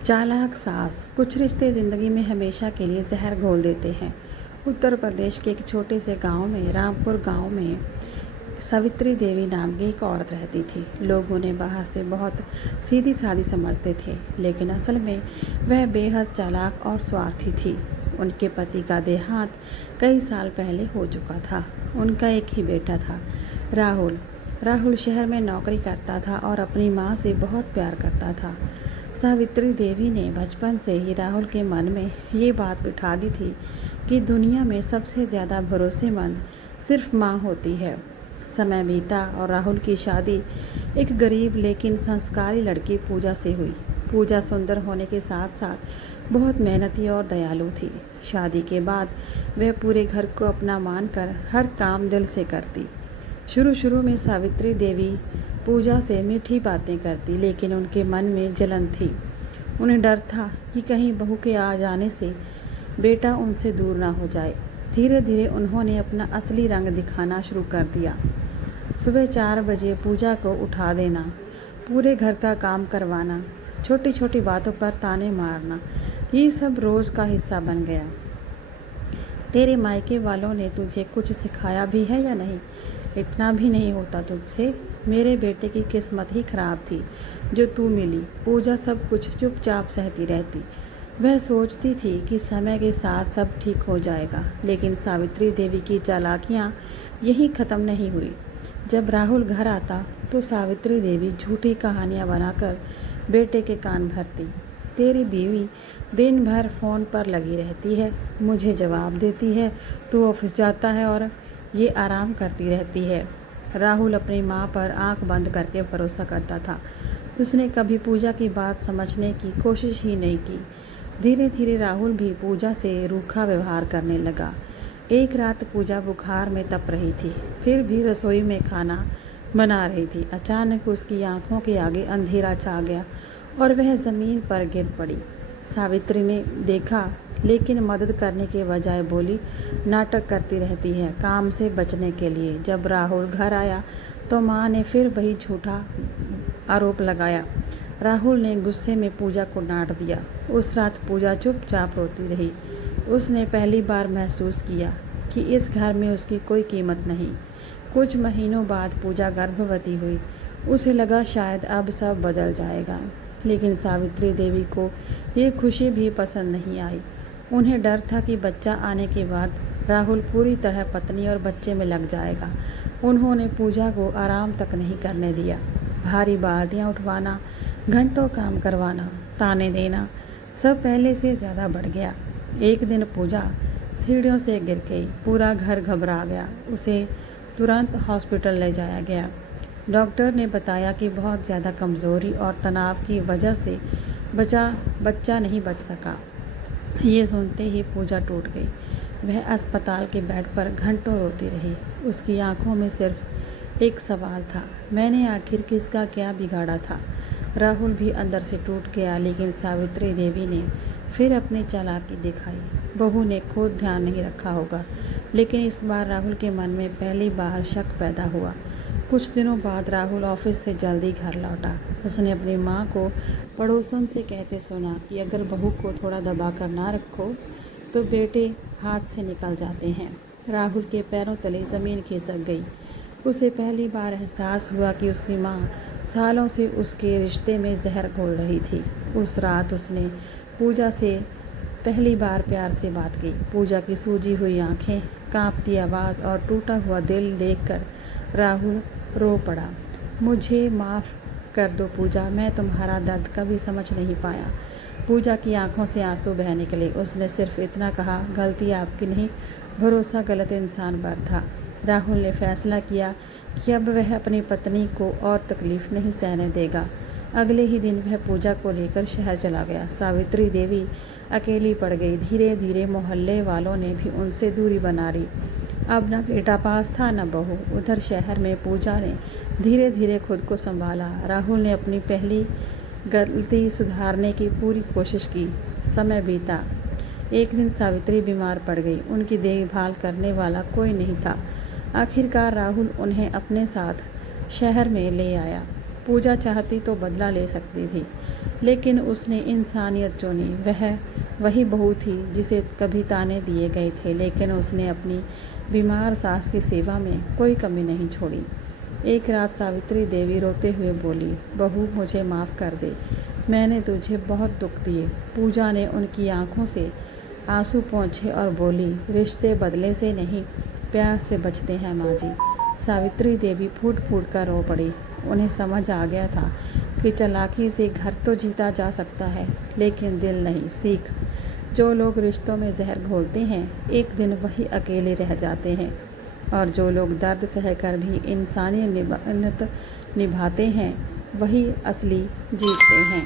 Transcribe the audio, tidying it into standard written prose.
चालाक सास। कुछ रिश्ते ज़िंदगी में हमेशा के लिए जहर घोल देते हैं। उत्तर प्रदेश के एक छोटे से गांव में, रामपुर गांव में, सावित्री देवी नाम की एक औरत रहती थी। लोग उन्हें बाहर से बहुत सीधी सादी समझते थे, लेकिन असल में वह बेहद चालाक और स्वार्थी थी। उनके पति का देहांत कई साल पहले हो चुका था। उनका एक ही बेटा था, राहुल। राहुल शहर में नौकरी करता था और अपनी माँ से बहुत प्यार करता था। सावित्री देवी ने बचपन से ही राहुल के मन में ये बात बिठा दी थी कि दुनिया में सबसे ज़्यादा भरोसेमंद सिर्फ माँ होती है। समय बीता और राहुल की शादी एक गरीब लेकिन संस्कारी लड़की पूजा से हुई। पूजा सुंदर होने के साथ साथ बहुत मेहनती और दयालु थी। शादी के बाद वह पूरे घर को अपना मानकर हर काम दिल से करती। शुरू में सावित्री देवी पूजा से मीठी बातें करती, लेकिन उनके मन में जलन थी। उन्हें डर था कि कहीं बहू के आ जाने से बेटा उनसे दूर ना हो जाए। धीरे धीरे उन्होंने अपना असली रंग दिखाना शुरू कर दिया। सुबह 4 बजे पूजा को उठा देना, पूरे घर का काम करवाना, छोटी छोटी बातों पर ताने मारना, ये सब रोज़ का हिस्सा बन गया। तेरे मायके वालों ने तुझे कुछ सिखाया भी है या नहीं? इतना भी नहीं होता तुझसे। मेरे बेटे की किस्मत ही खराब थी जो तू मिली। पूजा सब कुछ चुपचाप सहती रहती। वह सोचती थी कि समय के साथ सब ठीक हो जाएगा, लेकिन सावित्री देवी की चालाकियाँ यहीं ख़त्म नहीं हुई। जब राहुल घर आता तो सावित्री देवी झूठी कहानियाँ बनाकर बेटे के कान भरती। तेरी बीवी दिन भर फ़ोन पर लगी रहती है, मुझे जवाब देती है, तू ऑफिस जाता है और ये आराम करती रहती है। राहुल अपनी माँ पर आंख बंद करके भरोसा करता था। उसने कभी पूजा की बात समझने की कोशिश ही नहीं की। धीरे धीरे राहुल भी पूजा से रूखा व्यवहार करने लगा। एक रात पूजा बुखार में तप रही थी, फिर भी रसोई में खाना बना रही थी। अचानक उसकी आंखों के आगे अंधेरा छा गया और वह ज़मीन पर गिर पड़ी। सावित्री ने देखा, लेकिन मदद करने के बजाय बोली, नाटक करती रहती है काम से बचने के लिए। जब राहुल घर आया तो माँ ने फिर वही झूठा आरोप लगाया। राहुल ने गुस्से में पूजा को डांट दिया। उस रात पूजा चुपचाप रोती रही। उसने पहली बार महसूस किया कि इस घर में उसकी कोई कीमत नहीं। कुछ महीनों बाद पूजा गर्भवती हुई। उसे लगा शायद अब सब बदल जाएगा, लेकिन सावित्री देवी को ये खुशी भी पसंद नहीं आई। उन्हें डर था कि बच्चा आने के बाद राहुल पूरी तरह पत्नी और बच्चे में लग जाएगा। उन्होंने पूजा को आराम तक नहीं करने दिया। भारी बाल्टियाँ उठवाना, घंटों काम करवाना, ताने देना, सब पहले से ज़्यादा बढ़ गया। एक दिन पूजा सीढ़ियों से गिर गई। पूरा घर घबरा गया। उसे तुरंत हॉस्पिटल ले जाया गया। डॉक्टर ने बताया कि बहुत ज़्यादा कमज़ोरी और तनाव की वजह से बच्चा नहीं बच सका। ये सुनते ही पूजा टूट गई। वह अस्पताल के बेड पर घंटों रोती रही। उसकी आंखों में सिर्फ एक सवाल था, मैंने आखिर किसका क्या बिगाड़ा था? राहुल भी अंदर से टूट गया, लेकिन सावित्री देवी ने फिर अपनी चालाकी दिखाई। बहू ने खुद ध्यान नहीं रखा होगा, लेकिन इस बार राहुल के मन में पहली बार शक पैदा हुआ। कुछ दिनों बाद राहुल ऑफिस से जल्दी घर लौटा। उसने अपनी माँ को पड़ोसन से कहते सुना कि अगर बहू को थोड़ा दबा कर ना रखो तो बेटे हाथ से निकल जाते हैं। राहुल के पैरों तले ज़मीन खिसक गई। उसे पहली बार एहसास हुआ कि उसकी माँ सालों से उसके रिश्ते में जहर घोल रही थी। उस रात उसने पूजा से पहली बार प्यार से बात की। पूजा की सूजी हुई आँखें, कांपती आवाज़ और टूटा हुआ दिल देखकर राहुल रो पड़ा। मुझे माफ़ कर दो पूजा, मैं तुम्हारा दर्द कभी समझ नहीं पाया। पूजा की आंखों से आंसू बह निकले। उसने सिर्फ इतना कहा, गलती आपकी नहीं, भरोसा गलत इंसान पर था। राहुल ने फैसला किया कि अब वह अपनी पत्नी को और तकलीफ़ नहीं सहने देगा। अगले ही दिन वह पूजा को लेकर शहर चला गया। सावित्री देवी अकेली पड़ गई। धीरे धीरे मोहल्ले वालों ने भी उनसे दूरी बना ली। अब न बेटा पास था न बहू। उधर शहर में पूजा ने धीरे धीरे खुद को संभाला। राहुल ने अपनी पहली गलती सुधारने की पूरी कोशिश की। समय बीता। एक दिन सावित्री बीमार पड़ गई। उनकी देखभाल करने वाला कोई नहीं था। आखिरकार राहुल उन्हें अपने साथ शहर में ले आया। पूजा चाहती तो बदला ले सकती थी, लेकिन उसने इंसानियत चुनी। वह वही बहू थी जिसे कभी ताने दिए गए थे, लेकिन उसने अपनी बीमार सास की सेवा में कोई कमी नहीं छोड़ी। एक रात सावित्री देवी रोते हुए बोली, बहू मुझे माफ़ कर दे, मैंने तुझे बहुत दुख दिए। पूजा ने उनकी आंखों से आंसू पोंछे और बोली, रिश्ते बदले से नहीं प्यार से बचते हैं माँ जी। सावित्री देवी फूट फूट कर रो पड़ी। उन्हें समझ आ गया था कि चालाकी से घर तो जीता जा सकता है, लेकिन दिल नहीं। सीख, जो लोग रिश्तों में जहर घोलते हैं एक दिन वही अकेले रह जाते हैं, और जो लोग दर्द सहकर भी इंसानियत निभाते हैं वही असली जीतते हैं।